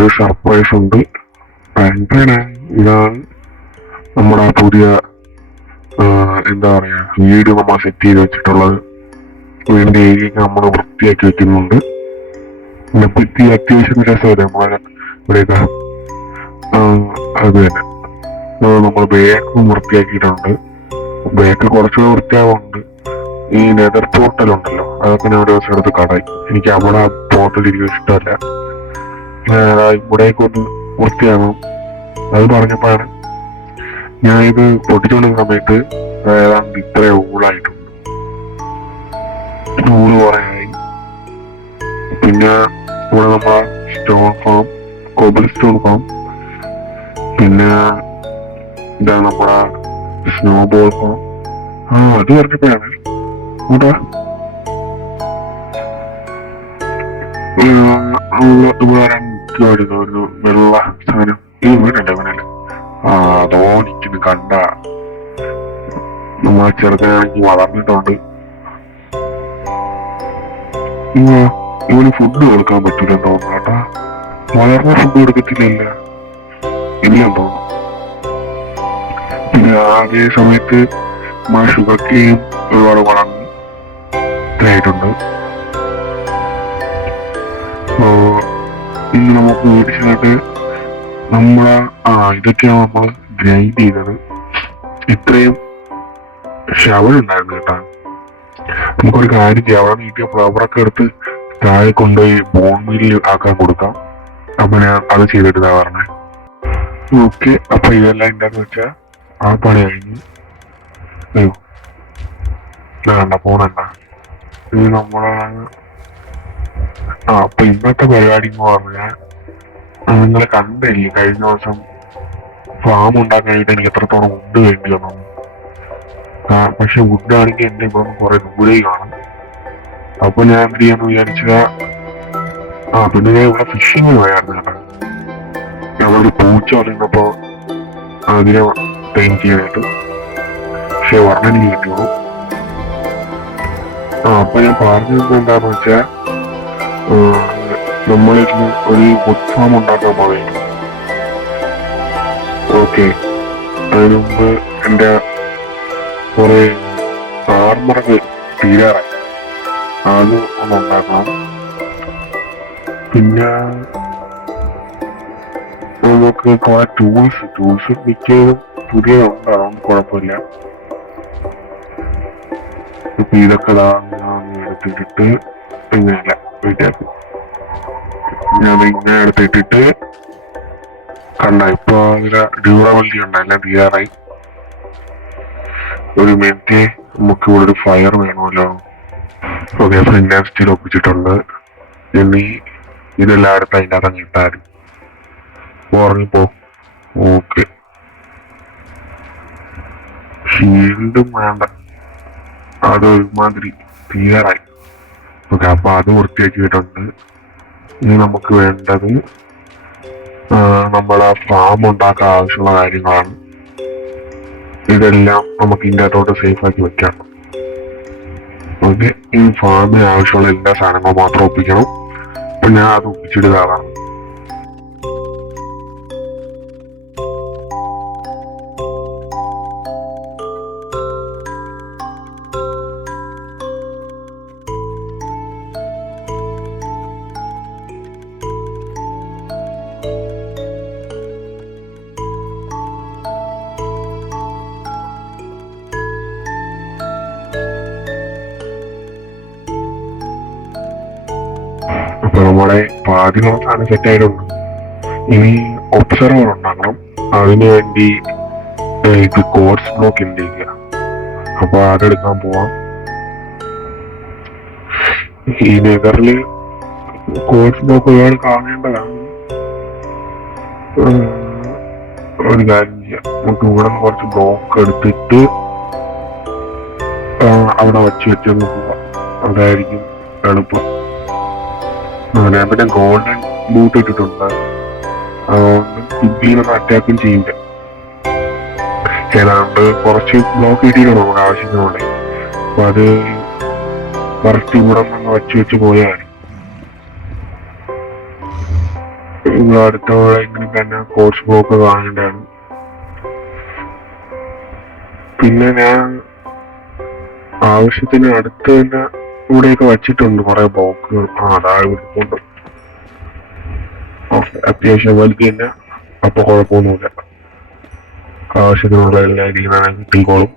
ഒരു സർപ്രൈസ് ഉണ്ട്. ഇതാണ് നമ്മുടെ പുതിയ എന്താ പറയാ വീട് നമ്മൾ സെറ്റ് ചെയ്ത് വെച്ചിട്ടുള്ളത്. വീടിന്റെ ഏരിയ നമ്മൾ വൃത്തിയാക്കി വെക്കുന്നുണ്ട്. പിന്നെ ഭിത്തി അത്യാവശ്യം രസമല്ലേ നമ്മളെ ഇവിടെയൊക്കെ. അത് തന്നെ നമ്മൾ ബേക്കും വൃത്തിയാക്കിയിട്ടുണ്ട്. ബേക്ക് കുറച്ചുകൂടെ വൃത്തിയാവുന്നുണ്ട്. ഈ ലെതർ പോർട്ടലുണ്ടല്ലോ, അതൊക്കെ ഞാൻ ഒരു ദിവസം എടുത്ത് കടയി. എനിക്ക് അവിടെ പോർട്ടലിരിക്കും ഇഷ്ടമല്ല. ഇവിടേക്ക് ഒന്ന് വൃത്തിയാകണം. അത് പറഞ്ഞപ്പോഴാണ് ഞാൻ ഇത് പൊട്ടിച്ചുകൊണ്ടിരുന്ന സമയത്ത് ഏതാണ്ട് ഇത്ര ഊളായിട്ടുണ്ട്. ഊള് കുറേയായി. പിന്നെ ഇവിടെ നമ്മളെ stone farm, cobble stone farm, പിന്നെ ഇതാണ് നമ്മളെ സ്നോ ബോൾ ഫാം. അത് പറഞ്ഞപ്പോഴാണ് ഇവിടെ ഒരു വെള്ള സാധനം ഈ വീടുണ്ട്. ഇവനല്ലേ അതോ നിൽക്കുന്നു കണ്ട. നമ്മളെ ചെറുതാണെങ്കിൽ വളർന്നിട്ടുണ്ട്. ഇവന് ഫുഡ് കൊടുക്കാൻ പറ്റൂലെന്ന് തോന്നുന്നു കേട്ടാ. വളർന്ന ഫുഡ് കൊടുക്കത്തില്ല, ഇനിയും തോന്നുന്നു. പിന്നെ ആദ്യ സമയത്ത് നമ്മളെ ഷുഗർ കെയും ഒരുപാട് വളർന്ന് ഇത്രയായിട്ടുണ്ട്. ഇന്ന് നമുക്ക് മേടിച്ചിട്ട് നമ്മളെ ഇതൊക്കെയാണ് നമ്മൾ ഗ്രൈൻഡ് ചെയ്തത്. ഇത്രയും ശവലുണ്ടായിരുന്നു കേട്ടാ. നമുക്കൊരു കാര്യം ചെയ്യാം, അവിടെ നീട്ടിയ ഫ്ലവറൊക്കെ എടുത്ത് താഴെ കൊണ്ടുപോയി ബോൺ മീലിൽ ആക്കാൻ കൊടുക്കാം. അപ്പൊ ഞാൻ അത് ചെയ്തിട്ട് ഇതാ പറഞ്ഞേ. ഓക്കെ, അപ്പൊ ഇതെല്ലാം എന്താന്ന് വെച്ചാ ആ പണി കഴിഞ്ഞു. അയ്യോ കണ്ട പോണണ്ട. ഇത് നമ്മളെ അപ്പൊ ഇന്നത്തെ പരിപാടി എന്ന് പറഞ്ഞാൽ നിങ്ങളെ കണ്ടില്ലേ കഴിഞ്ഞ ദിവസം ഫാം ഉണ്ടാക്കാനായിട്ട് എനിക്ക് എത്രത്തോളം വുഡ് വേണ്ടി വന്നു. പക്ഷെ വുഡ് ആണെങ്കിൽ എന്റെ ഇവിടെ കുറെ ദൂരേക്കാണ്. അപ്പൊ ഞാൻ എന്ത് ചെയ്യാന്ന് വിചാരിച്ച പിന്നെ ഞാൻ ഇവിടെ ഫിഷിങ് പോയായിരുന്നു കേട്ടോ. ഞങ്ങളൊരു പൂച്ച പറയുന്നപ്പോ അതിനെ ട്രെയിൻ ചെയ്യാനായിട്ട്. പക്ഷെ വർണ്ണന് കിട്ടിയുള്ളൂ. അപ്പൊ ഞാൻ പറഞ്ഞത് എന്താന്ന് വെച്ചാ നമ്മളിന്ന് ഒരു വുഡ് ഫാം ഉണ്ടാക്കാൻ പോകുന്നു. ഓക്കെ, അതിനു മുമ്പ് എന്റെ കുറെ ആർമറൊക്കെ തീരാറായി. അത് ഒന്ന് ഉണ്ടാക്കണം. പിന്നെ നമുക്ക് കുറെ ടൂൾസ് മിക്കതും പുതിയ ഉണ്ടാവും, കുഴപ്പമില്ല. ഇപ്പൊ ഇതൊക്കെ എടുത്തിട്ടിട്ട് ഇങ്ങനെയല്ല വീട്ടിലേക്ക് ഞാൻ ഇങ്ങനെ എടുത്തിട്ടിട്ട് കണ്ട. ഇപ്പൊ അതിലെ ഡ്യൂറബിലിറ്റി ഉണ്ടെല്ലാം തീരാറായി. ഒരു മിനിറ്റ്, നമുക്ക് ഇവിടെ ഒരു ഫയർ വേണമല്ലോ. ഓക്കെ, ഫ്രണ്ട് സ്റ്റീൽ ഒപ്പിച്ചിട്ടുണ്ട്. ഇനി ഇതെല്ലാം അടുത്ത് അതിൻ്റെ അകത്ത് ഇട്ടാലും ഉറങ്ങിപ്പോ. ഓക്കെ, ഷീൽഡും വേണ്ട, അതൊരുമാതിരി തീരാറായി. ഓക്കെ, അപ്പൊ അത് വൃത്തിയാക്കിയിട്ടുണ്ട്. ഇനി നമുക്ക് വേണ്ടത് നമ്മളെ ഫാം ഉണ്ടാക്കാൻ ആവശ്യമുള്ള കാര്യങ്ങളാണ്. ഇതെല്ലാം നമുക്ക് ഇതിൻ്റെ അകത്തോട്ട് സേഫ് ആക്കി വെക്കാം. ഓക്കെ, ഈ ഫാമിന് ആവശ്യമുള്ള എല്ലാ സാധനങ്ങളും മാത്രം ഒപ്പിക്കണം. അപ്പൊ ഞാൻ അത് ഒപ്പിച്ചിടുന്നതാണ്. അപ്പൊ നമ്മുടെ പാതി സാധനം സെറ്റ് ആയിട്ടുണ്ട്. ഇനി ഒബ്സർവർ ഉണ്ടാക്കണം. അതിനു വേണ്ടി ഇത് കോഡ്സ് ബ്ലോക്ക് ഉണ്ട്. അപ്പൊ അതെടുക്കാൻ പോവാം. ഈ നെതറില് കോഡ്സ് ബ്ലോക്ക് ഒരുപാട് കാണേണ്ടതാണ്. ഒരു കാര്യം ചെയ്യാം, നമുക്ക് ഇവിടെ നിന്ന് കുറച്ച് ബ്ലോക്ക് എടുത്തിട്ട് അവിടെ വെച്ചൊന്ന് പോവാം. അതായിരിക്കും എളുപ്പം. ഞാൻ പിന്നെ ഗോൾഡൻ ബൂട്ട് ഇട്ടിട്ടുണ്ട്. അതുകൊണ്ട് ഇബ്ലീനൊന്നും അറ്റാക്കും ചെയ്യില്ല. ഏതാണ്ട് കുറച്ച് ബ്ലോക്ക് കിട്ടിയിട്ടുണ്ട് നമ്മുടെ ആവശ്യത്തിനുള്ളത്. അപ്പൊ അത് കറക്റ്റ് ഇവിടെ നിന്ന് വെച്ച് പോയാൽ ഇവിടെ അടുത്തുള്ള ഇങ്ങനെ തന്നെ കോച്ച് ബ്ലോക്ക് കാണേണ്ടതാണ്. പിന്നെ ഞാൻ ആവശ്യത്തിന് അടുത്ത് തന്നെ ഇവിടെയൊക്കെ വച്ചിട്ടുണ്ട് കുറെ ബോക്സുകൾ. അതായത് ഇരിപ്പുണ്ട്. അത്യാവശ്യം വലുത് തന്നെ, അപ്പൊ കുഴപ്പമൊന്നുമില്ല. ആവശ്യത്തിനുള്ള എല്ലാ രീതിയിലാണ് കിട്ടിക്കോളും.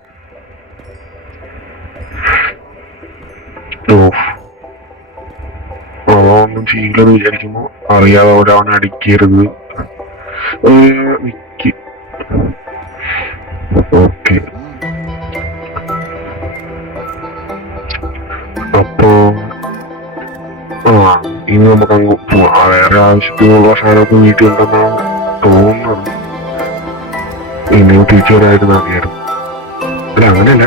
അതൊന്നും ചെയ്യില്ലെന്ന് വിചാരിക്കുമ്പോ അറിയാതെ ഒരാളെ അടിക്കരുത്. ഓക്കെ, അപ്പൊ ഇനി നമുക്ക് അങ്ങ് പോവാം. വേറെ ആവശ്യത്തിനുള്ള സാധനമൊക്കെ വീട്ടിൽ ഉണ്ടെന്നാണ് തോന്നുന്നത്. ഇനിയും തിരിച്ചു വരാതിരുന്നാൽ മതിയായിരുന്നു. അല്ല, അങ്ങനെയല്ല,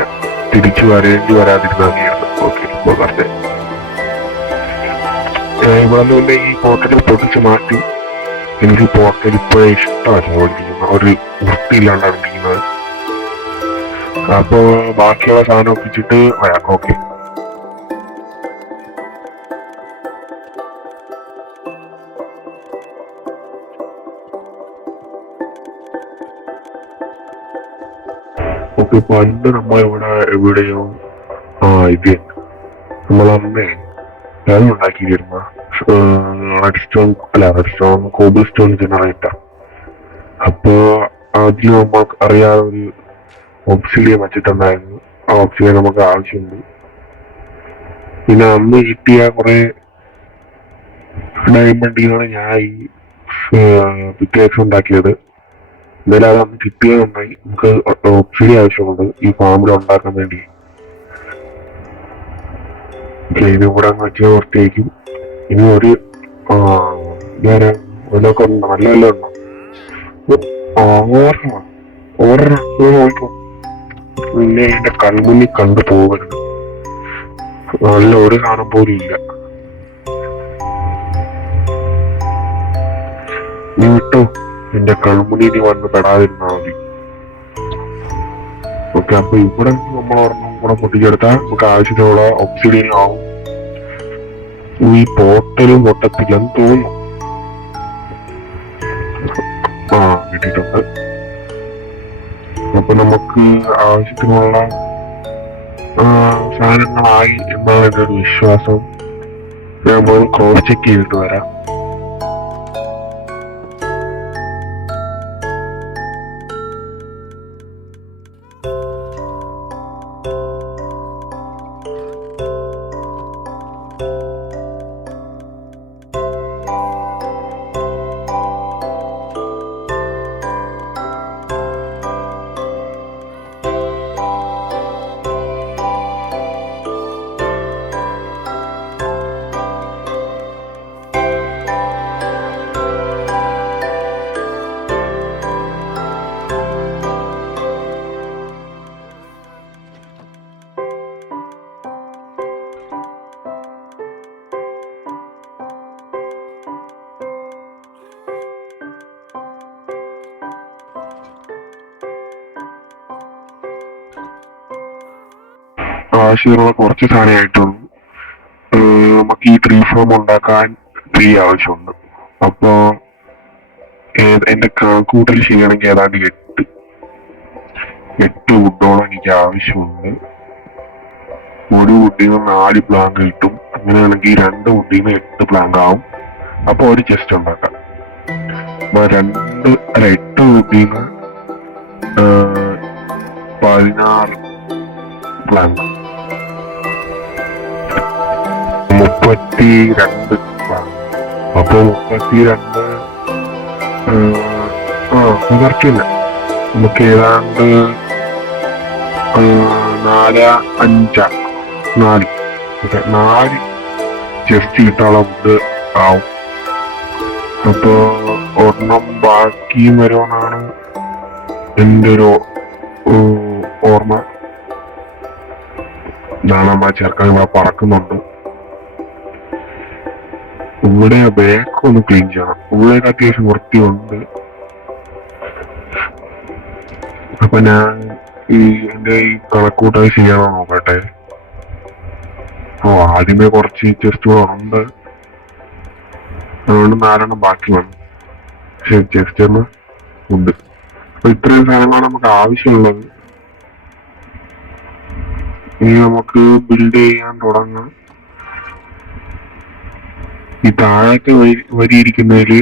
തിരിച്ചു വരാതിരുന്നാൽ മതിയായിരുന്നു. ഓക്കെ, ഇപ്പോൾ പറഞ്ഞേ ഇവിടെ നിന്ന് ഈ പോക്കറ്റിൽ പൊട്ടിച്ച് മാറ്റി. എനിക്ക് പോക്കറ്റ് ഇപ്പോഴേ ഇഷ്ടമല്ല ഓടിക്കുന്നത്, ഒരു വൃത്തിയില്ലാണ്ടാണ് ഇരിക്കുന്നത്. അപ്പൊ ബാക്കിയുള്ള സാധനം ഒപ്പിച്ചിട്ട് വരാം. ഓക്കെ. ഓക്കെ, പണ്ട് നമ്മളിവിടെ എവിടെയോ ഇത് നമ്മളമ്മേ ഞാൻ ഉണ്ടാക്കിയിരുന്ന redstone cobblestone generator. അപ്പൊ അതിൽ നമുക്ക് അറിയാതെ ഒരു ഓക്സിഡിയൻ വെച്ചിട്ടുണ്ടായിരുന്നു. ആ ഓക്സിഡിയൻ നമുക്ക് ആവശ്യമുണ്ട്. പിന്നെ അന്ന് കിട്ടിയ കുറെ ഡയമണ്ടിനാണ് ഞാൻ ഈ പിക്കേക്സ് ഉണ്ടാക്കിയത്. എന്തായാലും അത് അന്ന് കിട്ടിയതുണ്ടായി. നമുക്ക് ഓക്സിഡിയൻ ആവശ്യമുണ്ട് ഈ ഫാമിൽ ഉണ്ടാക്കാൻ വേണ്ടി. ഇതും കൂടെ അങ്ങ് വെച്ച് പുറത്തേക്കും. ഇനി ഒരു വേറെ വല്ലതൊക്കെ ഉണ്ടോ? നല്ല വല്ല ഉണ്ടോ? നോക്കും. പിന്നെ എന്റെ കൺമുന്നിൽ കണ്ടു പോകരുത്. നല്ല ഒരു സാധനം പോലും ഇല്ല. നീ വിട്ടോ, എന്റെ കൺമുന്നിൽ നീ വന്ന് പെടാതിരുന്നാ മതി. ഓക്കെ, അപ്പൊ ഇവിടെ നമ്മൾ ഒരെണ്ണം കൂടെ പൊട്ടിച്ചെടുത്താൽ നമുക്ക് ആവശ്യത്തിനുള്ള ഓക്സിഡിയൻ ആവും. ഈ പോർട്ടലും പൊട്ടത്തില്ലെന്ന് തോന്നുന്നു. കിട്ടിയിട്ടുണ്ട്. അപ്പൊ നമുക്ക് ആവശ്യത്തിനുള്ള സാധനങ്ങളായി എന്നാണ് എൻ്റെ ഒരു വിശ്വാസം. നമ്മൾ ക്രോസ് ചെക്ക് ചെയ്തിട്ട് വരാം. ആവശ്യമുള്ള കുറച്ച് സാധനമായിട്ടുള്ളൂ. നമുക്ക് ഈ ട്രീ ഫോം ഉണ്ടാക്കാൻ ട്രീ ആവശ്യമുണ്ട്. അപ്പോ എന്റെ കണക്കൂട്ടൽ ചെയ്യണമെങ്കിൽ ഏതാണ്ട് 8 വുഡോളം എനിക്ക് ആവശ്യമുണ്ട്. ഒരു വുഡിൽ നിന്ന് 4 പ്ലാങ്ക് കിട്ടും. അങ്ങനെയാണെങ്കിൽ 2 വുഡിൽ നിന്ന് 8 പ്ലാങ്ക് ആവും. അപ്പൊ ഒരു ചെസ്റ്റ് ഉണ്ടാക്കാം. 8 വുഡിൽ നിന്ന് 16 പ്ലാങ്ക്, 32 പ്ലാങ്ക്. അപ്പൊ 32 കറക്റ്റില്ല. നമുക്ക് ഏതാണ്ട് 4 ചെസ്റ്റ് കിട്ടാനുള്ള വുഡ് ആവും. അപ്പൊ ഒരെണ്ണം ബാക്കി വരുമെന്നാണ് എൻ്റെ ഒരു ഓർമ്മ. നാളെ ചേർക്കാൻ ഇവിടെ പറക്കുന്നുണ്ട്. ഇവിടെ ബാക്ക് ഒന്ന് ക്ലീൻ ചെയ്യണം. ഉള്ളിലേക്ക് അത്യാവശ്യം വൃത്തിയുണ്ട്. അപ്പൊ ഞാൻ എന്റെ ഈ കണക്കൂട്ടൽ ചെയ്യാനോ നോക്കട്ടെ. ആദ്യമേ കുറച്ച് ചെസ്റ്റുകളുണ്ട്, അതുകൊണ്ട് 4 ബാക്കി വന്നു. ശരി, ജസ്റ്റ് ഒന്ന് ഫുഡ്. അപ്പൊ ഇത്രയും സാധനങ്ങളാണ് നമുക്ക് ആവശ്യമുള്ളത്. ഇനി നമുക്ക് ബിൽഡ് ചെയ്യാൻ തുടങ്ങാം. ഈ താഴത്തെ വരിയിരിക്കുന്നതില്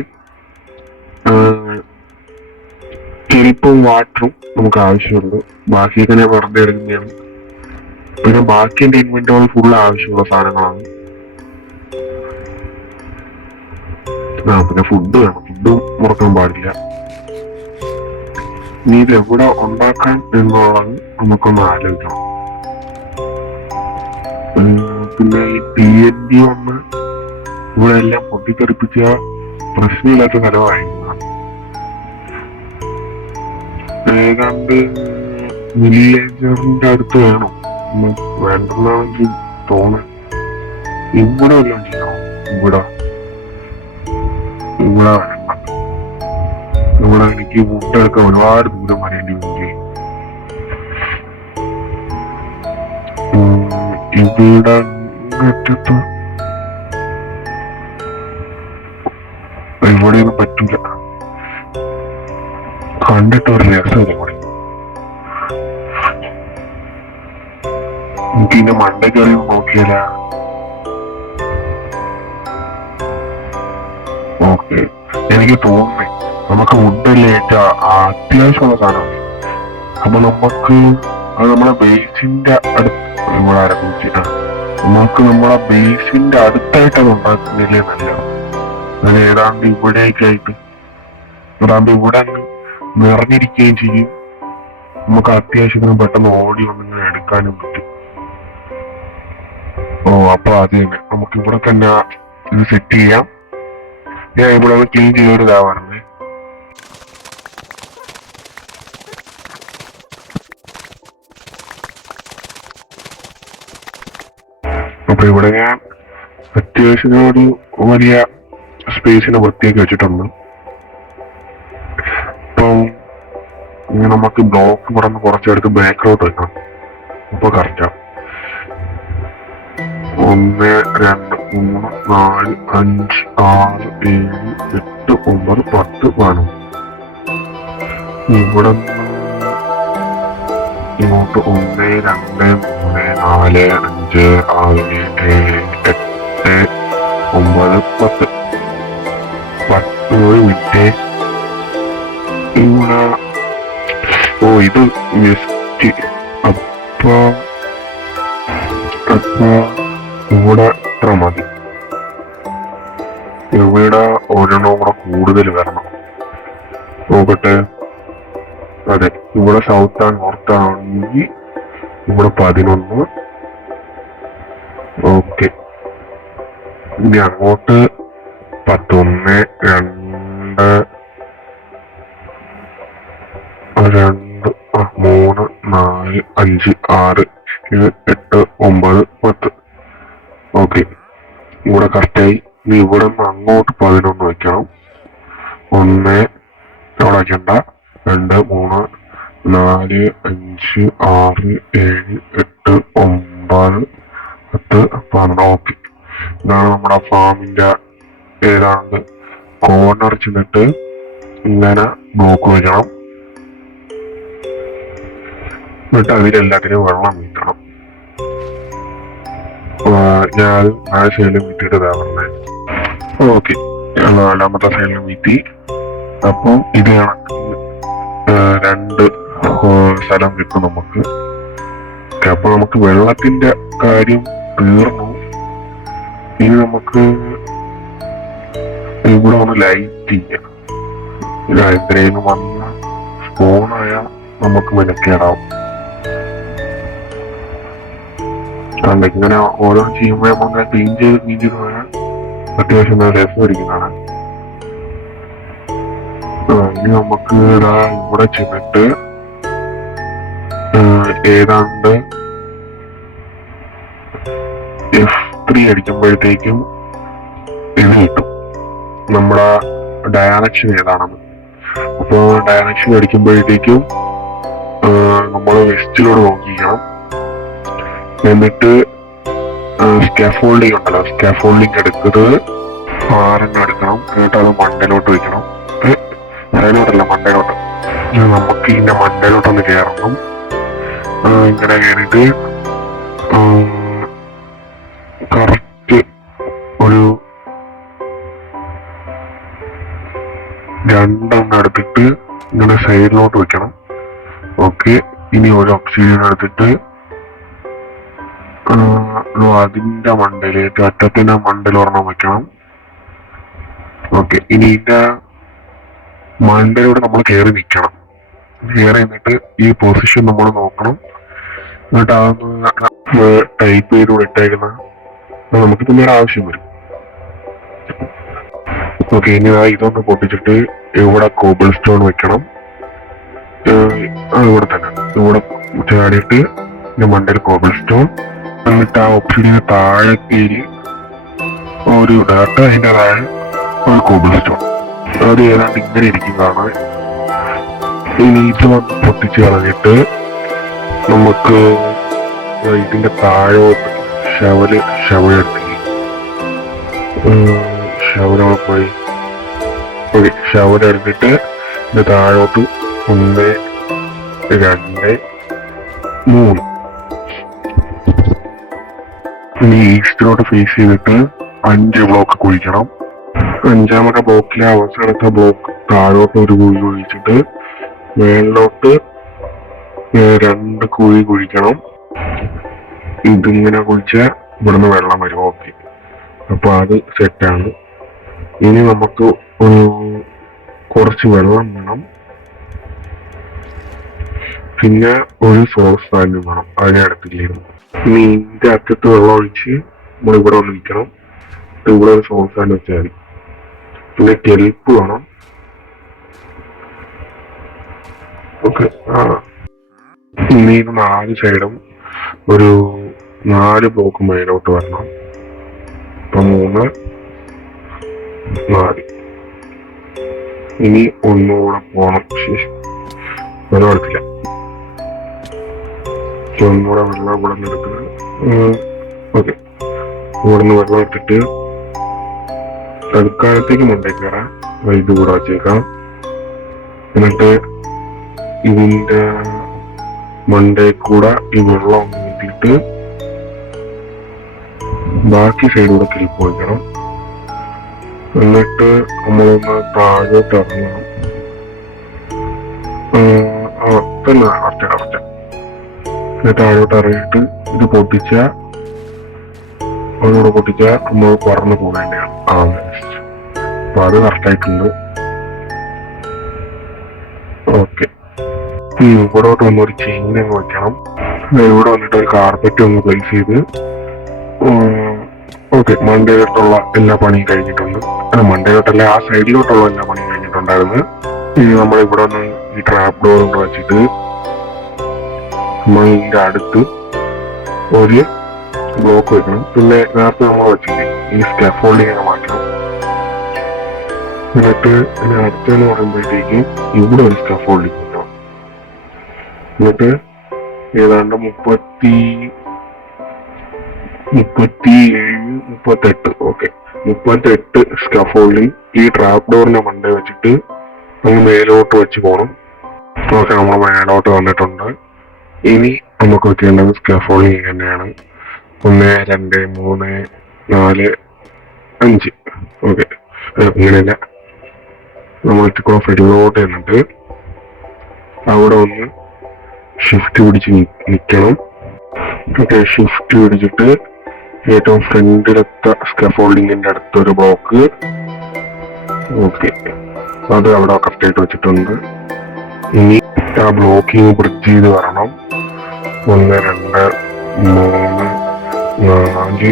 ചെരുപ്പും വാട്ടറും നമുക്ക് ആവശ്യമുണ്ട്. ബാക്കിയൊക്കെ ഞാൻ വെറുതെ എടുക്കുന്നതാണ്. പിന്നെ ബാക്കി എന്റെ ഇൻവെന്ററി ഫുള്ള് ആവശ്യമുള്ള സാധനങ്ങളാണ്. പിന്നെ ഫുഡ് വേണം, ഫുഡ് മുറക്കാൻ പാടില്ല. ഇനി ഇത് എവിടെ ഉണ്ടാക്കാൻ എന്നുള്ളത് നമുക്കൊന്ന് ആലോചിക്കണം. പിന്നെ ഈ TNT വന്ന് ഇവിടെ എല്ലാം പൊട്ടിത്തെറിപ്പിച്ച പ്രശ്നമില്ലാത്ത സ്ഥലമായിരുന്നതാണ്. ഏതാണ്ട് വില്ലേജറിന്റെ അടുത്ത് വേണം, വേണ്ടെന്നാണെങ്കിൽ തോന്നുന്നു. ഇവിടെ വല്ലതും ചെയ്യണം. ഇവിടെ വേണ്ട. ഇവിടെ എനിക്ക് ഫുഡൊക്കെ ഒരുപാട് ദൂരം വരേണ്ടി വരില്ലേ. ഇവിടെ അറ്റത്ത് ഇവിടെയൊന്നും പറ്റില്ല. കണ്ടിട്ട് ഒരു രസമില്ല കൂടി. എനിക്ക് ഇതിന്റെ മണ്ടയ്ക്കറി നോക്കിയാല. ഓക്കെ, എനിക്ക് തോന്നുന്നേ നമുക്ക് ഫുഡല്ലേ ഏറ്റവും അത്യാവശ്യമുള്ള സാധനം. അപ്പൊ നമുക്ക് അത് നമ്മളെ ബേസിന്റെ അടുത്ത് ഇവിടെ ആരംഭിച്ച നമുക്ക് നമ്മളെ ബേസിന്റെ അടുത്തായിട്ട് അത് ഉണ്ടാക്കുന്നില്ലേ നല്ല. അങ്ങനെ ഏതാണ്ട് ഇവിടേക്കായിട്ട് അതാകുമ്പോ ഇവിടെ അങ്ങ് നിറഞ്ഞിരിക്കുകയും ചെയ്യും. നമുക്ക് അത്യാവശ്യത്തിന് പെട്ടെന്ന് ഓടി വന്നിങ്ങനെ എടുക്കാനും പറ്റും. അപ്പൊ അത് തന്നെ നമുക്ക് ഇവിടെ തന്നെ ഇത് സെറ്റ് ചെയ്യാം. ഞാൻ ഇവിടെ ക്ലീൻ ചെയ്തൊരിതാ പറഞ്ഞേ. അപ്പൊ ഇവിടെ ഞാൻ അത്യാവശ്യം ഒരു വലിയ സ്പേസിനെ വൃത്തിയാക്കി വെച്ചിട്ടുണ്ട്. അപ്പം ഇനി നമുക്ക് ബ്ലോക്ക് ഇവിടെ നിന്ന് കുറച്ചെടുത്ത് ബാക്കിലോട്ട് വെക്കണം. അപ്പൊ കറക്റ്റാ. 1 2 3 4 5 6 7 8 9 10 വേണം. ഇവിടെ ഇങ്ങോട്ട് 1 2 3 4 5 6 7 8 9 10 മിനിറ്റ്. ഇവിടെ ഇത് വെസ്റ്റ്. അപ്പൊ ഇവിടെ ഇത്ര മതി. ഇവിടെ ഒരെണ്ണം കൂടെ കൂടുതൽ വരണം. നോക്കട്ടെ. അതെ, ഇവിടെ സൗത്ത് ആൻഡ് നോർത്ത് ആണെങ്കിൽ ഇവിടെ 11. ഓക്കെ, ഇനി അങ്ങോട്ട് 11 2 3 4 5 6 7 8 9 10. ഓക്കെ, ഇവിടെ കറക്റ്റായി. ഇനി ഇവിടെ നിന്ന് അങ്ങോട്ട് 11 വെക്കണം. 1 അവിടെ വെക്കണ്ട. 2 3 4 5 6 7 8 9 10 12. ഓക്കെ, ഇതാണ് നമ്മുടെ ഫാമിന്റെ ഏതാണ്ട് കോർണർ ചെന്നിട്ട് ഇങ്ങനെ ബ്ലോക്ക് വെക്കണം. എന്നിട്ട് അതിലെല്ലാത്തിനും വെള്ളം വീട്ടണം. ഞാൻ ആ സൈഡിൽ വീട്ടിട്ട് പറഞ്ഞേ. ഓക്കെ, രണ്ടാമത്തെ സൈഡിൽ വീട്ടി. അപ്പം ഇത് കണക്ക് 2 സ്ഥലം കിട്ടും നമുക്ക്. അപ്പൊ നമുക്ക് വെള്ളത്തിന്റെ കാര്യം തീർന്നു. ഇനി നമുക്ക് ഇവിടെ ഒന്ന് ലൈറ്റ് ചെയ്യാം. എത്രയും വന്ന് സ്പോണായാൽ നമുക്ക് മെനക്കേടാവും. അതുകൊണ്ട് ഇങ്ങനെ ഓരോ ചെയ്യുമ്പോൾ നമ്മൾ ക്ലീൻ ചെയ്ത് പോയാൽ അത്യാവശ്യം നല്ല രസമായിരിക്കുന്നതാണ്. ഇനി നമുക്ക് ഇവിടെ ചെന്നിട്ട് ഏതാണ്ട് F3 അടിക്കുമ്പോഴത്തേക്കും ഇത് കിട്ടും, നമ്മുടെ ഡയറക്ഷൻ ഏതാണെന്ന്. അപ്പൊ ഡയറക്ഷൻ അടിക്കുമ്പോഴത്തേക്കും നമ്മൾ വെസ്റ്റിലൂടെ നോക്കിക്കണം. എന്നിട്ട് സ്കാഫോൾഡിങ് ഉണ്ടല്ലോ, സ്കാഫോൾഡിങ് എടുക്കുന്നത് 6 എടുക്കണം. എന്നിട്ട് അത് മണ്ടയിലോട്ട് വെക്കണം. തറയിലോട്ടല്ല, മണ്ടയിലോട്ട്. നമുക്ക് ഇതിന്റെ മണ്ടയിലോട്ടൊന്ന് കയറണം. ഇങ്ങനെ കയറിയിട്ട് കറക്റ്റ് ഒരു രണ്ടെണ്ണം എടുത്തിട്ട് ഇങ്ങനെ സൈഡിലോട്ട് വെക്കണം. ഓക്കെ, ഇനി ഒരു ഒബ്സിഡിയൻ എടുത്തിട്ട് അതിന്റെ മണ്ടയിലേക്ക് അറ്റത്തിന്റെ മണ്ടയിൽ ഒരെണ്ണം വെക്കണം. ഓക്കെ, ഇനി ഇതിന്റെ മണ്ടയിലൂടെ നമ്മൾ കയറി നിൽക്കണം. കയറി നിന്നിട്ട് ഈ പൊസിഷൻ നമ്മൾ നോക്കണം. എന്നിട്ട് അതൊന്ന് ടൈപ്പ് ചെയ്ത് ഇട്ടേക്കുന്ന നമുക്ക് പിന്നീട് ആവശ്യം വരും. ഓക്കെ, ഇനി ഇതൊന്ന് പൊട്ടിച്ചിട്ട് ഇവിടെ കോബിൾ സ്റ്റോൺ വെക്കണം. ഇവിടെ തന്നെ ഇവിടെ ചാടിയിട്ട് മണ്ടയിൽ കോബിൾ സ്റ്റോൺ. എന്നിട്ട് ആ ഒബ്സിഡിയന് താഴെ കയറി ഒരു ഡാറ്റ, അതിൻ്റെ താഴെ ഒരു കോബിൾ സ്റ്റോൺ. അത് ഏതാണ്ട് ഇങ്ങനെ ഇരിക്കുന്നതാണ്. ഇനി ഇത് വന്ന് പൊട്ടിച്ച് കളഞ്ഞിട്ട് നമുക്ക് ഇതിന്റെ താഴോട്ട് ഷവലെടുത്തില്ലേ, ഷവലവിടെ പോയി. ഓക്കെ, ഷവലെടുത്തിട്ട് ഇതിന്റെ താഴോട്ട് 1 2 3 ഇനി ഈസ്റ്റിലോട്ട് ഫേസ് ചെയ്തിട്ട് 5 ബ്ലോക്ക് കുഴിക്കണം. 5ാമത്തെ ബ്ലോക്കിലെ അവസാനത്തെ ബ്ലോക്ക് താഴോട്ട് ഒരു കുഴി കുഴിച്ചിട്ട് മേളിലോട്ട് 2 കുഴി കുഴിക്കണം. ഇതിങ്ങനെ കുഴിച്ചാൽ ഇവിടുന്ന് വെള്ളം വരും. ഓക്കെ, അപ്പൊ അത് സെറ്റാണ്. ഇനി നമുക്ക് കുറച്ച് വെള്ളം വേണം, പിന്നെ ഒരു സോസ് പാനും വേണം. അതിനെ അടുത്തില്ലായിരുന്നു. ഇനി ഇതിന്റെ അറ്റത്ത് വെള്ളം ഒഴിച്ച് നമ്മൾ ഇവിടെ ഒന്ന് നിൽക്കണം. ഇവിടെ ഒരു സോസ് പാൻ വെച്ചാൽ മതി. പിന്നെ കെൽപ്പ് വേണം. ഓക്കെ, ഇനി 4 സൈഡും ഒരു 4 ബ്ലോക്ക് മേലോട്ട് വരണം. ഇപ്പൊ 3 4. ഇനി ഒന്നുകൂടെ പോണം. വെള്ളം എടുത്തില്ല, ഒന്നുകൂടെ വെള്ളം ഇവിടെ നിന്ന് എടുക്കുന്നത്. ഓക്കെ, ഇവിടെ നിന്ന് വെള്ളം എടുത്തിട്ട് തൽക്കാലത്തേക്ക് മുണ്ടേക്ക് കയറാം. ഇത് കൂടെ വച്ചേക്കാം. എന്നിട്ട് ഇതിന്റെ മണ്ടേ കൂടെ ഈ വെള്ളം ഊറ്റിയിട്ട് ബാക്കി സൈഡിലൂടെ കിളിപ്പ് വയ്ക്കണം. എന്നിട്ട് നമ്മളൊന്ന് താഴോട്ട് ഇറങ്ങണം. തന്നെ കുറച്ച് താഴോട്ട് ഇറങ്ങിയിട്ട് ഇത് പൊട്ടിച്ച ഒന്നുകൂടെ പൊട്ടിച്ചാൽ നമ്മൾ പറന്ന് പോകേണ്ടതാണ്. അപ്പൊ അത് കറക്റ്റായിട്ടുണ്ട്. ഓക്കെ, ഇവിടോട്ട് വന്നൊരു ചെയിൻ അങ്ങ് വെക്കണം. ഇവിടെ വന്നിട്ട് ഒരു കാർപ്പറ്റ് ഒന്ന് പ്ലേസ് ചെയ്ത്. ഓക്കെ, മണ്ടയിലോട്ടുള്ള എല്ലാ പണിയും കഴിഞ്ഞിട്ടുണ്ട്. മണ്ടയിലോട്ടല്ല, ആ സൈഡിലോട്ടുള്ള എല്ലാ പണിയും കഴിഞ്ഞിട്ടുണ്ടായിരുന്നു. ഇനി നമ്മൾ ഇവിടെ ഒന്ന് ഈ ട്രാപ്പ് ഡോർ കൊണ്ട് വെച്ചിട്ട് നമ്മൾ ഇതിന്റെ അടുത്ത് ഒരു ബ്ലോക്ക് വെക്കണം. പിന്നെ നേരത്തെ നമ്മൾ വെച്ചില്ലേ ഈ സ്കാഫോൾഡിങ് മാറ്റണം. എന്നിട്ട് ഇതിന് അടുത്തെന്ന് പറയുമ്പോഴത്തേക്ക് ഇവിടെ ഒരു സ്കാഫോൾഡിങ് വെക്കണം. എന്നിട്ട് ഏതാണ്ട് 37 38 ഓക്കെ 38 സ്കാഫോൾഡിങ് ഈ ട്രാപ്പ് ഡോറിന്റെ മണ്ടേ വെച്ചിട്ട് അങ്ങ് മേലോട്ട് വെച്ച് പോകണം. ഓക്കെ, നമ്മൾ മേലോട്ട് വന്നിട്ടുണ്ട്. ഇനി നമുക്ക് വെക്കേണ്ടത് സ്കാഫോൾഡിങ് തന്നെയാണ്. 1 2 3 4 5. ഓക്കെ, ഇങ്ങനെയല്ല, നമ്മൾ ഫ്രണ്ടിലോട്ട് എന്നിട്ട് അവിടെ ഒന്ന് ഷിഫ്റ്റ് പിടിച്ച് നിൽക്കണം. ഓക്കെ, ഷിഫ്റ്റ് പിടിച്ചിട്ട് ഏറ്റവും ഫ്രണ്ടിലത്തെ സ്കാഫോൾഡിങ്ങിന്റെ അടുത്തൊരു ബ്ലോക്ക്. ഓക്കെ, അത് അവിടെ കറക്റ്റായിട്ട് വെച്ചിട്ടുണ്ട്. ഇനി ആ ബ്ലോക്കിങ് ബ്രിഡ്ജ് ചെയ്ത് വരണം. 1 2 3 4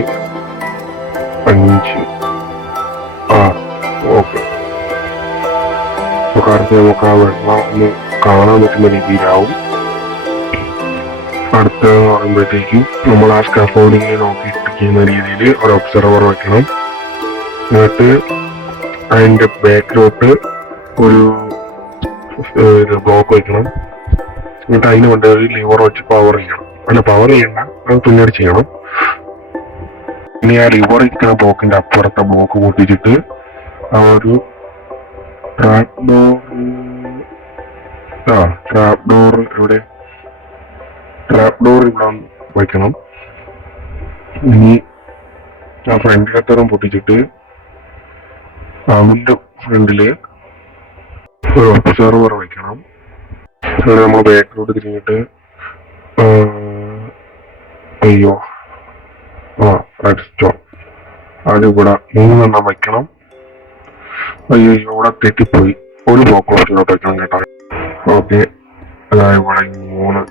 5 6. ഓക്കെ, കാരണം നമുക്ക് ആ വെള്ളം ഒന്ന് കാണാൻ പറ്റുന്ന രീതിയിലാവും. അടുത്തതെന്ന് പറയുമ്പോഴത്തേക്കും നമ്മൾ ആ സ്കാഫോൾഡിങ്ങിനെ നോക്കിയിരിക്കുന്ന രീതിയിൽ ഒരു ഒബ്സർവർ വെക്കണം. എന്നിട്ട് അതിന്റെ ബാക്കിലോട്ട് ഒരു ബ്ലോക്ക് വെക്കണം. എന്നിട്ട് അതിന് വേണ്ട ഒരു ലിവർ വെച്ച് പവർ ചെയ്യണം. പവർ ചെയ്യണ്ട, അത് പിന്നീട് ചെയ്യണം. ഇനി ആ ലിവർ ഇരിക്കുന്ന ബ്ലോക്കിന്റെ അപ്പുറത്തെ ബ്ലോക്ക് പൊട്ടിച്ചിട്ട് ആ ഒരു ട്രാപ്പ് ഡോർ ആ ട്രാപ്പ് ഡോർ ഇവിടെ, ട്രാപ്പ് ഡോർ ഇവിടെ വയ്ക്കണം. ഇനി ആ ഫ്രണ്ടിലത്തരം പൊട്ടിച്ചിട്ട് അവന്റെ ഫ്രണ്ടില് ഒരു ഒബ്സർവർ വയ്ക്കണം. അങ്ങനെ നമ്മൾ ബാക്കിലോട്ട് തിരിഞ്ഞിട്ട് അയ്യോ റെഡ് സ്റ്റോൺ അതിവിടെ 3 വയ്ക്കണം. അയ്യോ ഇവിടെ തെറ്റിപ്പോയി, ഒരു ബ്ലോക്ക് ഓപ്ഷനിലോട്ട് വെക്കണം കേട്ടോ. ഓക്കെ, അതായത് ഇവിടെ 3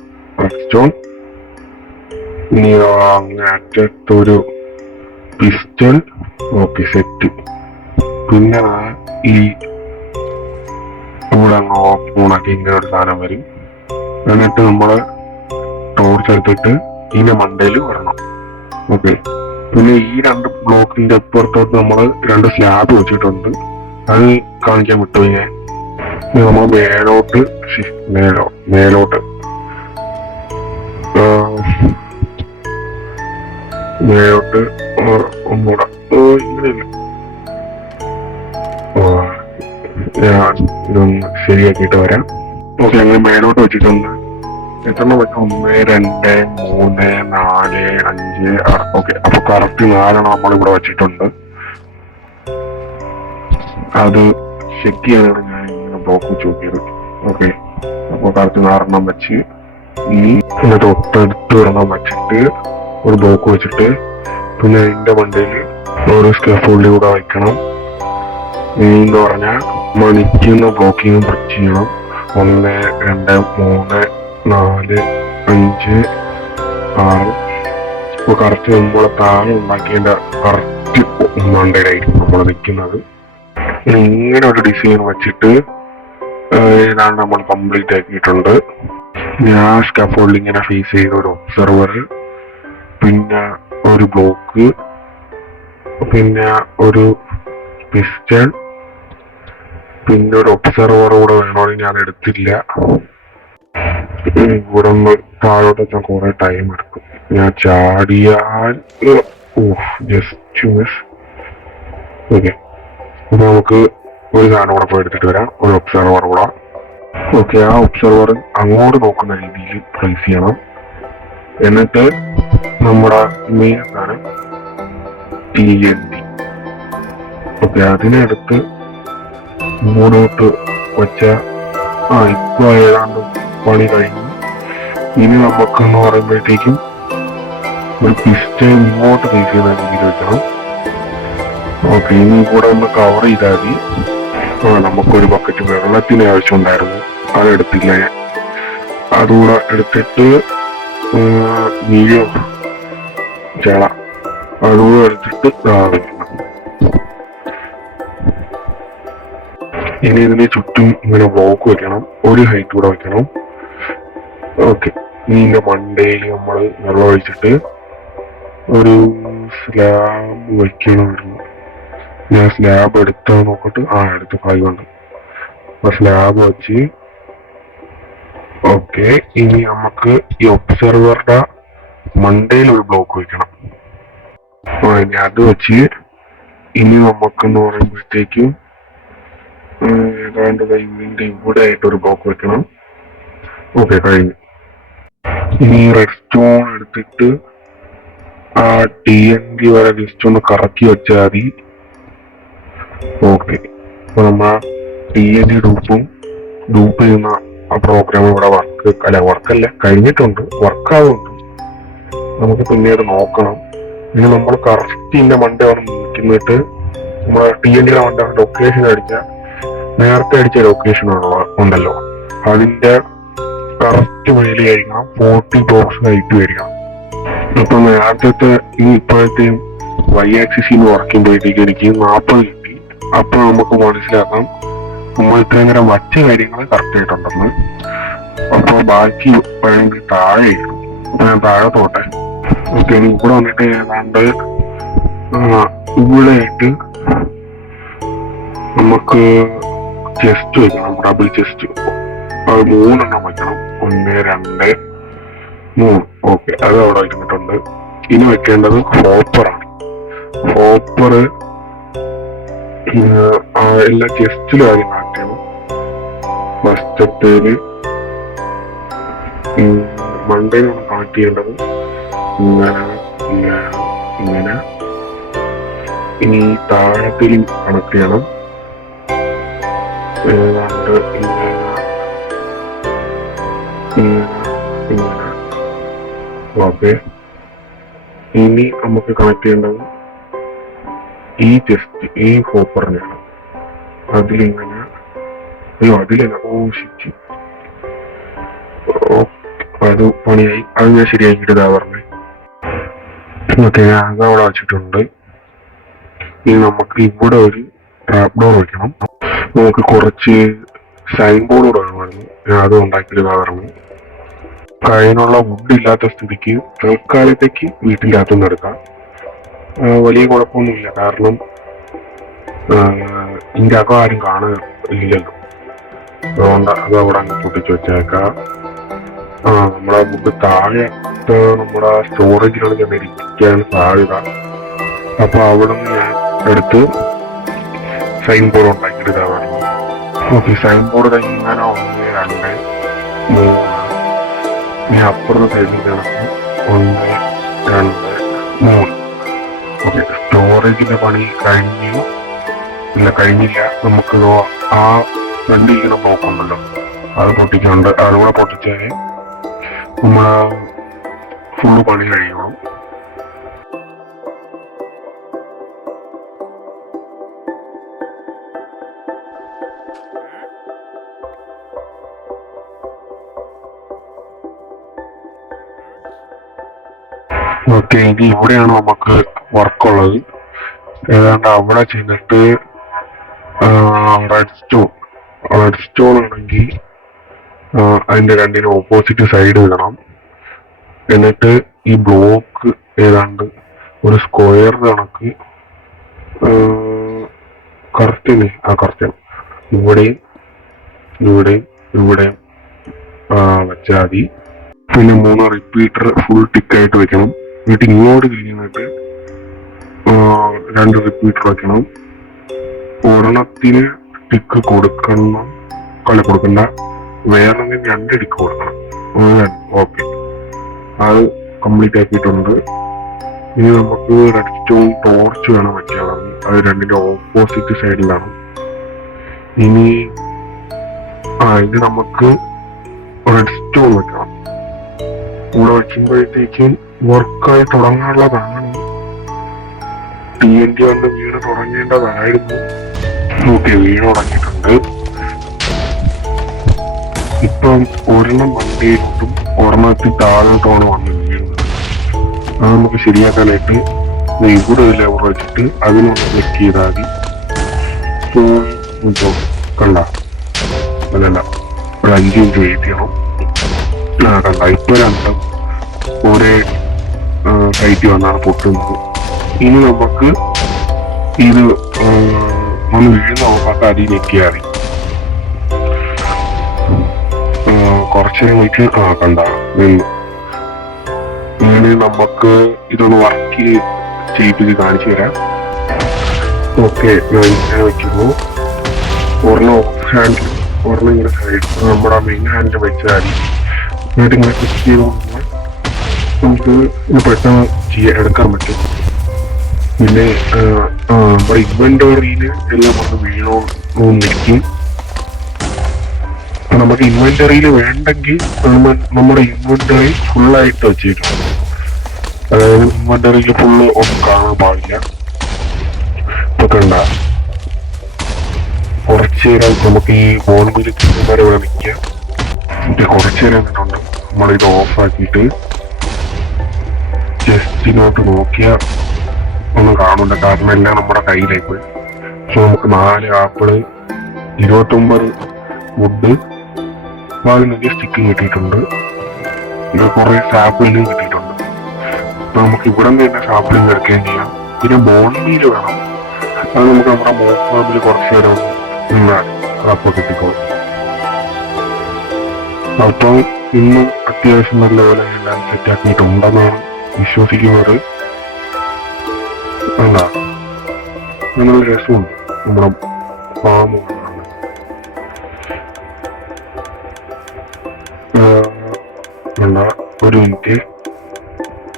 റെഡ് സ്റ്റോൺ. ഇനി അങ്ങനെ അറ്റത്തൊരു പിസ്റ്റൾ. Okay, set. പിന്നെ ഈ ഇവിടെ അങ്ങ് ഓപ്പണാക്കി ഇങ്ങനെ ഒരു സാധനം വരും. എന്നിട്ട് നമ്മള് ടോർച്ച് എടുത്തിട്ട് ഇതിന്റെ മണ്ടയിൽ വരണം. ഓക്കെ, പിന്നെ ഈ 2 ബ്ലോക്കിന്റെ അപ്പുറത്തോട്ട് നമ്മള് 2 സ്ലാബ് വെച്ചിട്ടുണ്ട്. അത് കാണിക്കാൻ വിട്ടു ഞാൻ. നമ്മൾ മേലോട്ട് മേലോട്ട് ഒന്നുകൂടെ ഇങ്ങനെയല്ല, ഞാൻ ഇതൊന്ന് ശരിയാക്കിയിട്ട് വരാം. ഓക്കെ, അങ്ങനെ മേലോട്ട് വെച്ചിട്ടുണ്ട്. എത്ര വെച്ചാൽ 1 2 3 4 5 6. ഓക്കെ, അപ്പൊ കറക്റ്റ് 4 നമ്മളിവിടെ വെച്ചിട്ടുണ്ട്. അത് ചെക്ക് ചെയ്യാനാണ് ഞാൻ ഇങ്ങനെ ബ്ലോക്ക് വെച്ച് നോക്കിയത്. ഓക്കെ, അപ്പൊ കറക്റ്റ് 4 വെച്ച് ഇനി തൊട്ടടുത്ത് 1 വെച്ചിട്ട് ഒരു ബ്ലോക്ക് വെച്ചിട്ട് പിന്നെ അതിന്റെ മണ്ടയിൽ ഒരു സ്കാഫോൾഡ് കൂടെ വയ്ക്കണം. എന്ന് പറഞ്ഞാൽ മണിക്കുന്ന ബ്ലോക്കിങ്ങും പ്രസ് ചെയ്യണം. 1 2 3 4 5 6. ഇപ്പൊ കറക്റ്റ് നമ്മളെ താഴെ ഉണ്ടാക്കിയതിന്റെ കറക്റ്റ് മണ്ടയിലായിരിക്കും നമ്മൾ നിൽക്കുന്നത്. ഇങ്ങനെ ഒരു ഡിസൈൻ വെച്ചിട്ട് ഏതാണ് നമ്മൾ കംപ്ലീറ്റ് ആക്കിയിട്ടുണ്ട്. ഞാൻ സ്കാഫോൾഡ് ഇങ്ങനെ ഫേസ് ചെയ്ത ഒരു ഒബ്സർവർ, പിന്നെ ഒരു ബ്ലോക്ക്, പിന്നെ ഒരു പിസ്റ്റൺ, പിന്നെ ഒരു ഒബ്സർവർ കൂടെ വേണമെങ്കിൽ ഞാൻ എടുത്തില്ല. ഇവിടെ ഒന്ന് താഴോട്ട് വെച്ചാൽ കുറെ ടൈം എടുക്കും. ഞാൻ ചാടിയാൽ ജസ്റ്റ് മിസ്. ഓക്കെ, അപ്പൊ നമുക്ക് ഒരു സാധനം കൂടെ പോയി എടുത്തിട്ട് വരാം, ഒരു ഒബ്സർവർ കൂടെ. ഓക്കെ, ആ ഒബ്സർവർ അങ്ങോട്ട് നോക്കുന്ന രീതിയിൽ പ്ലേസ് ചെയ്യണം. എന്നിട്ട് നമ്മുടെ മെയിൻ സാധനം TNT. ഓക്കെ, അതിനടുത്ത് മുന്നോട്ട് വെച്ച ഇപ്പൊ ഏതാണ്ട് പണി കഴിഞ്ഞു. ഇനി നമുക്കെന്ന് പറയുമ്പോഴത്തേക്കും ഒരു പിസ്റ്റൺ ഇങ്ങോട്ട് ഫേസ് ചെയ്യുന്ന രീതിയിൽ വെക്കണം. ഓക്കെ, ഇനി കൂടെ ഒന്ന് കവർ ചെയ്താൽ മതി. നമുക്കൊരു ബക്കറ്റ് വെള്ളത്തിന് ആവശ്യമുണ്ടായിരുന്നു, അതെടുത്തില്ല ഞാൻ. അതുകൂടെ എടുത്തിട്ട് നീയോ ചള അതുകൂടെ എടുത്തിട്ട് വെക്കണം. ഇനി ഇതിന് ചുറ്റും ഇങ്ങനെ ബ്ലോക്ക് വെക്കണം, ഒരു ഹൈറ്റ് കൂടെ വെക്കണം. ഓക്കെ, ഇതിന്റെ മണ്ടയിൽ നമ്മൾ വെള്ളം ഒഴിച്ചിട്ട് ഒരു സ്ലാബ് വെക്കണമായിരുന്നു. ഞാൻ സ്ലാബ് എടുത്താൽ നോക്കിട്ട് എടുത്ത് 5 ഉണ്ട്. അപ്പൊ സ്ലാബ് വെച്ച് ഓക്കെ, ഇനി നമുക്ക് ഈ ഒബ്സർവറുടെ മണ്ടയിൽ ഒരു ബ്ലോക്ക് വെക്കണം. ഇനി അത് വെച്ച് ഇനി നമുക്കെന്ന് പറയുമ്പോഴത്തേക്കും ഏതാണ്ട് ഇതിന്റെ ഇവിടെ ആയിട്ട് ഒരു ബ്ലോക്ക് വെക്കണം. ഓക്കെ, കഴിഞ്ഞു. ഇനി റെഡ് സ്റ്റോൺ എടുത്തിട്ട് ആ TNT വരെ ജസ്റ്റ് ഒന്ന് കറക്കി വെച്ചാൽ മതി. ഓക്കെ, അപ്പൊ നമ്മ TNT ഡൂപ്പ് ചെയ്യുന്ന ആ പ്രോഗ്രാം ഇവിടെ വർക്കല്ല കഴിഞ്ഞിട്ടുണ്ട്, വർക്കാവുന്നുണ്ട്. നമുക്ക് പിന്നീട് നോക്കണം. ഇനി നമ്മൾ കറക്റ്റ് ഇതിന്റെ മണ്ടേ വന്ന് നിൽക്കുന്നിട്ട് നമ്മളെ TNTയുടെ മണ്ടേ ലൊക്കേഷൻ അടിച്ചാൽ നേരത്തെ അടിച്ച ലൊക്കേഷൻ ഉണ്ടല്ലോ, അതിന്റെ കറക്റ്റ് മേലെയായിരിക്കണം 40 ബോക്സ് ഹൈറ്റ് ആയിരിക്കണം. അപ്പൊ നേരത്തെ ഈ ഇപ്പോഴത്തെയും Y ആക്സിസിന്ന് കുറയ്ക്കുമ്പോഴത്തേക്ക് എനിക്ക് 40 കിട്ടി. അപ്പൊ നമുക്ക് മനസ്സിലാക്കാം നമ്മൾ ഇത്രയും നേരം വച്ച കാര്യങ്ങൾ കറക്റ്റ് ആയിട്ടുണ്ടെന്ന്. അപ്പൊ ബാക്കി വേണമെങ്കിൽ താഴെ ഇടും. അപ്പൊ ഞാൻ താഴെ തോട്ടെ. ഓക്കെ, ഇനി ഇവിടെ വന്നിട്ട് ഏതാണ്ട് ഇവിടെ ആയിട്ട് നമുക്ക് ചെസ്റ്റ് വെക്കണം, ഡബിൾ ചെസ്റ്റ്. അത് 3 വെക്കണം. 1 2 3. ഓക്കെ, അത് അവിടെ വെച്ചിട്ടുണ്ട്. ഇനി വെക്കേണ്ടത് ഹോപ്പറാണ്. ഹോപ്പർ എല്ലാ ചെസ്റ്റിലും ആദ്യം മാറ്റണം. ഫസ്റ്റത്തേല് മണ്ടയിൽ നമ്മൾ കണക്ട് ചെയ്യേണ്ടത് ഇങ്ങനെ ഇങ്ങനെ ഇങ്ങനെ. ഇനി താഴത്തിൽ കണക്ട് ചെയ്യണം. ഏതാണ്ട് ഇങ്ങനെ ഇങ്ങനെ ഇങ്ങനെ. ഓക്കെ, ഇനി നമുക്ക് കണക്ട് ചെയ്യേണ്ടത് ഈ ജസ്റ്റ് ഈ ഹോപ്പറിനെയാണ്. അതിലിങ്ങനെ അതിലല്ല, ശിറ്റ്, അത് പണിയായി. അത് ഞാൻ ശരിയാക്കിയിട്ട് ഇതാ പറഞ്ഞേ. ഓക്കെ, അതവിടെ വെച്ചിട്ടുണ്ട്. ഇനി നമുക്ക് ഇവിടെ ഒരു ട്രാപ്പ് ഡോർ വെക്കണം. നമുക്ക് കുറച്ച് സൈൻ ബോർഡ് വേണമായിരുന്നു. ഞാൻ അത് ഉണ്ടാക്കിയിട്ട് ഇതാ പറഞ്ഞു. അതിനുള്ള വുഡ് ഇല്ലാത്ത സ്ഥിതിക്ക് തൽക്കാലത്തേക്ക് വീട്ടിൻ്റെ അകത്തുനിന്ന് എടുക്കാം. വലിയ കുഴപ്പമൊന്നുമില്ല, കാരണം ഇതിൻ്റെ അകം ആരും കാണുന്നില്ലല്ലോ. അതുകൊണ്ട് അത് അവിടെ അങ്ങ് പൊട്ടിച്ച് വെച്ചേക്കാം. നമ്മളെ വുഡ് താഴെ നമ്മുടെ സ്റ്റോറേജിലാണ് ചെന്നിരിക്കാൻ സാധ്യത. അപ്പൊ അവിടെ നിന്ന് ഞാൻ എടുത്ത് സൈൻ ബോർഡ് ഉണ്ടാക്കിയിട്ട് ഇതാ പറഞ്ഞു. ഓക്കെ, സൈൻ ബോർഡ് ഇങ്ങനെ 1 2 3. ഇനി അപ്പുറത്തെ സൈഡിൽ കിടക്കും 1 2 3. ഓക്കെ, സ്റ്റോറേജിന്റെ പണി കഴിഞ്ഞില്ല. നമുക്ക് ആ ഫ്രണ്ടിലിങ്ങനെ നോക്കുന്നുണ്ടല്ലോ, അത് പൊട്ടിക്കുന്നുണ്ട്. അതുകൂടെ പൊട്ടിച്ചാല് നമ്മളെ ഫുള്ള് പണി കഴിയുള്ളൂ. ഓക്കെ, ഇനി ഇവിടെയാണ് നമുക്ക് വർക്കുള്ളത്. ഏതാണ്ട് അവിടെ ചെന്നിട്ട് റെഡ് സ്റ്റോൺ ആണെങ്കിൽ അതിന്റെ രണ്ടിനും ഓപ്പോസിറ്റ് സൈഡ് ഇടണം. എന്നിട്ട് ഈ ബ്ലോക്ക് ഏതാണ്ട് ഒരു സ്ക്വയർ കണക്ക് കറക്റ്റ് ഇവിടെയും വെച്ചാൽ മതി. പിന്നെ 3 റിപ്പീറ്റർ ഫുൾ ടിക്കായിട്ട് വെക്കണം. എന്നിട്ട് ഇങ്ങോട്ട് കഴിഞ്ഞിട്ട് 2 റിപ്പീറ്റർ വെക്കണം. ഒരെണ്ണത്തിന് ടിക്ക് കൊടുക്കണ്ട, വേറെ 2 ടിക്ക് കൊടുക്കണം. ഓക്കെ, അത് കംപ്ലീറ്റ് ആക്കിയിട്ടുണ്ട്. ഇനി നമുക്ക് റെഡ് സ്റ്റോൺ ടോർച്ച് വേണം വെക്കാൻ. അത് രണ്ടിന്റെ ഓപ്പോസിറ്റ് സൈഡിലാണ്. ഇനി നമുക്ക് റെഡ് സ്റ്റോൺ വെക്കണം. ഇവിടെ വെക്കുമ്പോഴത്തേക്കും വർക്കായി തുടങ്ങാനുള്ളതാണ്. TNT കൊണ്ട് വീട് തുടങ്ങേണ്ടതായിരുന്നു. ഓക്കെ, വീട് തുടങ്ങിയിട്ടുണ്ട്. ഇപ്പം ഒരെണ്ണം വണ്ടിയിലോട്ടും ഒരെണ്ണത്തിൽ താഴോട്ടാണ് വന്ന് വീഴുന്നത്. അത് നമുക്ക് ശരിയാക്കാനായിട്ട് ഇവിടെ ഒരു ലെവർ വെച്ചിട്ട് അതിനൊന്ന് ക്ലിക്ക് ചെയ്താൽ മതി. കണ്ട, അതല്ല, ഒരു 5 മിനിറ്റ് വെയിറ്റ് ചെയ്യണം. കണ്ട, ഇപ്പൊ രണ്ടും ഒരേ സൈറ്റിൽ വന്നാണ് പൊട്ടുന്നത്. ഇനി നമുക്ക് ഇത് ഒന്ന് വീഴുന്ന നോക്കാത്ത അടി ഞെക്കിയാൽ മതി. കുറച്ചേരം വെച്ച് കണ്ട നിന്ന്. ഇനി നമുക്ക് ഇതൊന്ന് വർക്ക് ചെയ്യിപ്പിച്ച് കാണിച്ചു തരാം. ഓക്കെ, ഞാൻ ഇങ്ങനെ വെക്കുന്നു. ഒരെണ്ണം ഓഫ് ഹാൻഡ്, ഒരെണ്ണം ഇങ്ങനെ സൈഡ് നമ്മുടെ മെയിൻ ഹാൻഡ് വെച്ചാൽ എന്നിട്ട് ഇങ്ങനെ ക്ലിക്ക് ചെയ്ത് കഴിഞ്ഞാൽ നമുക്ക് ഇത് പെട്ടെന്ന് എടുക്കാൻ പറ്റും. പിന്നെ നമ്മുടെ ഇൻവെന്ററിയിൽ എല്ലാം വന്ന് വീണോന്നിരിക്കും. നമുക്ക് ഇൻവെന്ററിയിൽ വേണ്ടെങ്കിൽ നമ്മുടെ ഇൻവെന്ററി ഫുള്ളായിട്ട് വെച്ചിട്ടുണ്ട്. അതായത് ഇൻവെന്ററിയിൽ ഫുള്ള് ഒന്നും കാണാൻ പാടില്ല. ഇപ്പൊ കണ്ട, കുറച്ചു നേരം നമുക്ക് ഈ ബോൺമിൽ വരെ ഇവിടെ നിൽക്കാം. എന്നിട്ട് കുറച്ചു നേരം എന്നിട്ടുണ്ട് നമ്മളിത് ഓഫ് ആക്കിയിട്ട് ജസ്റ്റ് ഇങ്ങോട്ട് നോക്കിയാൽ ഒന്നും കാണില്ല, കാരണം എല്ലാം നമ്മുടെ കയ്യിലേക്ക് പോയി. സോ നമുക്ക് 4 ആപ്പിള്, 29 വുഡ്, 15 സ്റ്റിക്കും കിട്ടിയിട്ടുണ്ട്. ഇത് കുറെ സാപ്പിളിനും കിട്ടിയിട്ടുണ്ട്. നമുക്ക് ഇവിടെ നിന്ന് തന്നെ സാപ്പിളിങ് എടുക്കുകയും ചെയ്യാം. പിന്നെ ബോൺമീൽ വേണം. അത് നമുക്ക് നമ്മുടെ മോഫാമിൽ കുറച്ചു നേരം നിന്നാൽ അപ്പൊ കിട്ടിക്കോളും. അപ്പം ഇന്നും അത്യാവശ്യം നല്ലപോലെ എല്ലാം സെറ്റാക്കിയിട്ടുണ്ടെന്നാണ് വിശ്വസിക്കുന്നത്. അല്ല, നല്ല രസമുണ്ട് നമ്മുടെ ഫാം. വേണ്ട, ഒരു മിനിറ്റ്.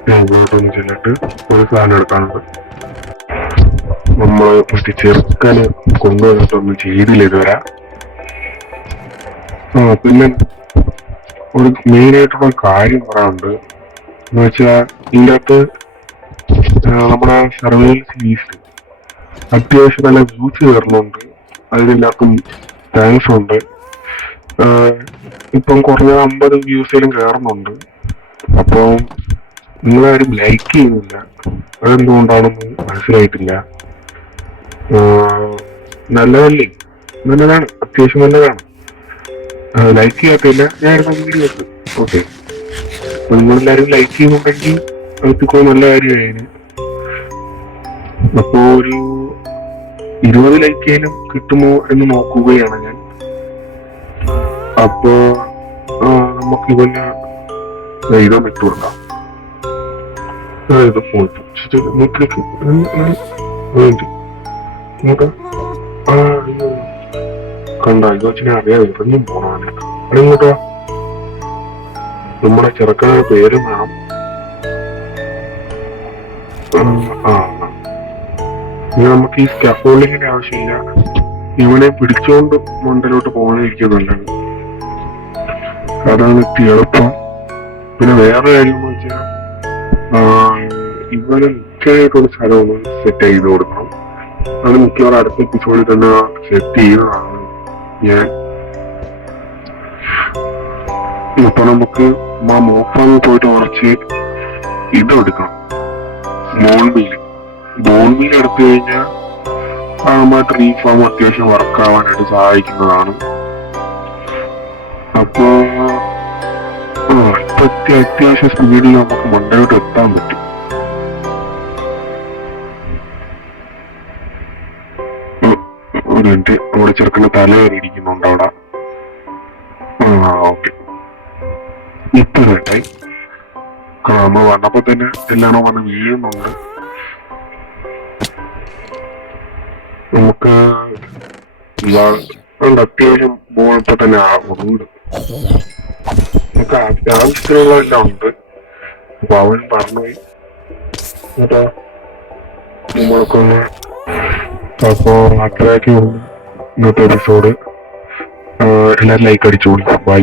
ഞാൻ ഇങ്ങോട്ടൊന്ന് ചെന്നിട്ട് ഒരു സാധനം എടുക്കാനുണ്ട്. നമ്മള് മറ്റേ ചെറുക്കന് കൊണ്ടുവന്നിട്ടൊന്നും ചെയ്തില്ല ഇതുവരെ. പിന്നെ ഒരു മെയിനായിട്ടുള്ള കാര്യം പറയാനുണ്ട്. എന്ന് വെച്ചാൽ ഇതിൻ്റെ അകത്ത് നമ്മുടെ സർവൈലൻസ് ലീസ്റ്റ് അത്യാവശ്യം നല്ല വ്യൂസ് കയറുന്നുണ്ട്. അതിനെല്ലാവർക്കും താങ്ക്സ് ഉണ്ട്. ഇപ്പം കുറഞ്ഞ 50 വ്യൂസിലും കയറുന്നുണ്ട്. അപ്പോൾ നിങ്ങളാരും ലൈക്ക് ചെയ്യുന്നില്ല, അതെന്തുകൊണ്ടാണെന്ന് മനസ്സിലായിട്ടില്ല. നല്ലതല്ലേ? നല്ലതാണ്, അത്യാവശ്യം നല്ലതാണ്. ലൈക്ക് ചെയ്യാത്തില്ല, ഞാൻ വീഡിയോ വെക്കും. ഓക്കെ, അപ്പൊ നിങ്ങളെല്ലാരും ലൈക്ക് ചെയ്യുന്നുണ്ടെങ്കിൽ അതൊക്കെ നല്ല കാര്യമായിരുന്നു. അപ്പോ ഒരു 20 ലൈക്കേലും കിട്ടുമോ എന്ന് നോക്കുകയാണ് ഞാൻ. അപ്പോ നമുക്ക് ഇവന് ഇതൊന്ന് ഇട്ട് കൊടുക്കാം. ഇത് പോയിട്ട് കണ്ട ഇത് വെച്ച് ഞാൻ അറിയാതെ ഇറങ്ങും പോണവനെ. അവിടെ ഇങ്ങോട്ടോ നമ്മുടെ ചെറുക്കൻ്റെ പേരും വേണം. ഇനി നമുക്ക് ഈ സ്കാഫോൾഡിങ്ങിന്റെ ആവശ്യമില്ല. ഇവനെ പിടിച്ചുകൊണ്ട് മണ്ടലോട്ട് പോകാനിരിക്കും നല്ലത്. അതാണ് ഇത്തി എളുപ്പം. പിന്നെ വേറെ കാര്യം എന്ന് വെച്ചാൽ ഇവന് മുഖ്യമായിട്ടുള്ള സ്ഥലം ഒന്ന് സെറ്റ് ചെയ്ത് കൊടുക്കണം. അത് മിക്കവാറും അടുത്ത എപ്പിസോഡിൽ തന്നെ സെറ്റ് ചെയ്യുന്നതാണ് ഞാൻ. ഇപ്പൊ നമുക്ക് മോഫാമിൽ പോയിട്ട് കുറച്ച് ഇതെടുക്കണം. ബോൺമീൽ എടുത്തു കഴിഞ്ഞാൽ നമ്മുടെ ട്രീ ഫാം അത്യാവശ്യം വർക്കാവാനായിട്ട് സഹായിക്കുന്നതാണ്. അപ്പോ ഇപ്പൊ അത്യാവശ്യം സ്പീഡിൽ നമുക്ക് മണ്ടയോട്ട് എത്താൻ പറ്റും. ഒരു മിനിറ്റ്, നമ്മുടെ ചെറുക്കൻ്റെ തല കയറി ഇരിക്കുന്നുണ്ട് അവിടെ. ഓക്കെ, ഇപ്പൊ കേട്ടായി. നമ്മൾ വന്നപ്പോ തന്നെ എല്ലാണോ വന്ന് വീഴുന്നുണ്ട്. നമുക്ക് അത്യാവശ്യം ബോൾ ഇപ്പൊ തന്നെ ഉണ്ട്. നമുക്ക് ആവശ്യത്തിനുള്ളതെല്ലാം ഉണ്ട്. അപ്പൊ അവൻ പറഞ്ഞുപോയി കേട്ടോ നമ്മൾക്കൊന്ന്. അപ്പോ അത്രയൊക്കെ ഉള്ളൂ ഇന്നത്തെ എപ്പിസോഡ്. എല്ലാവരും ലൈക്ക് അടിച്ചോളി. ബൈ.